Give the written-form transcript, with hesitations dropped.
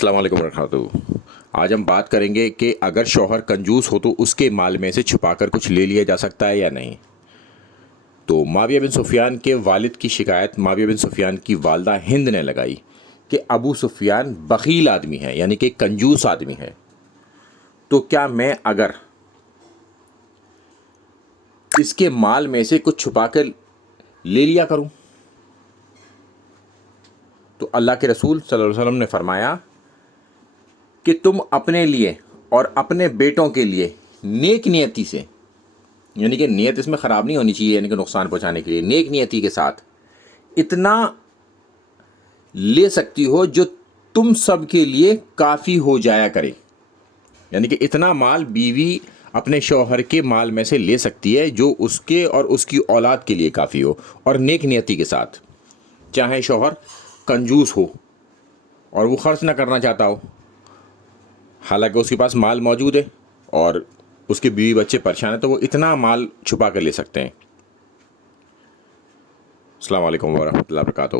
السلام علیکم ورحمۃ اللہ۔ آج ہم بات کریں گے کہ اگر شوہر کنجوس ہو تو اس کے مال میں سے چھپا کر کچھ لے لیا جا سکتا ہے یا نہیں۔ تو معاویہ بن سفیان کے والد کی شکایت معاویہ بن سفیان کی والدہ ہند نے لگائی کہ ابو سفیان بخیل آدمی ہے، یعنی کہ کنجوس آدمی ہے، تو کیا میں اگر اس کے مال میں سے کچھ چھپا کر لے لیا کروں؟ تو اللہ کے رسول صلی اللہ علیہ وسلم نے فرمایا کہ تم اپنے لیے اور اپنے بیٹوں کے لیے نیک نیتی سے، یعنی کہ نیت اس میں خراب نہیں ہونی چاہیے، یعنی کہ نقصان پہنچانے کے لیے، نیک نیتی کے ساتھ اتنا لے سکتی ہو جو تم سب کے لیے کافی ہو جایا کرے، یعنی کہ اتنا مال بیوی اپنے شوہر کے مال میں سے لے سکتی ہے جو اس کے اور اس کی اولاد کے لیے کافی ہو، اور نیک نیتی کے ساتھ، چاہے شوہر کنجوس ہو اور وہ خرچ نہ کرنا چاہتا ہو، حالانکہ اس کے پاس مال موجود ہے اور اس کے بیوی بچے پریشان ہیں، تو وہ اتنا مال چھپا کر لے سکتے ہیں۔ السلام علیکم ورحمۃ اللہ وبرکاتہ۔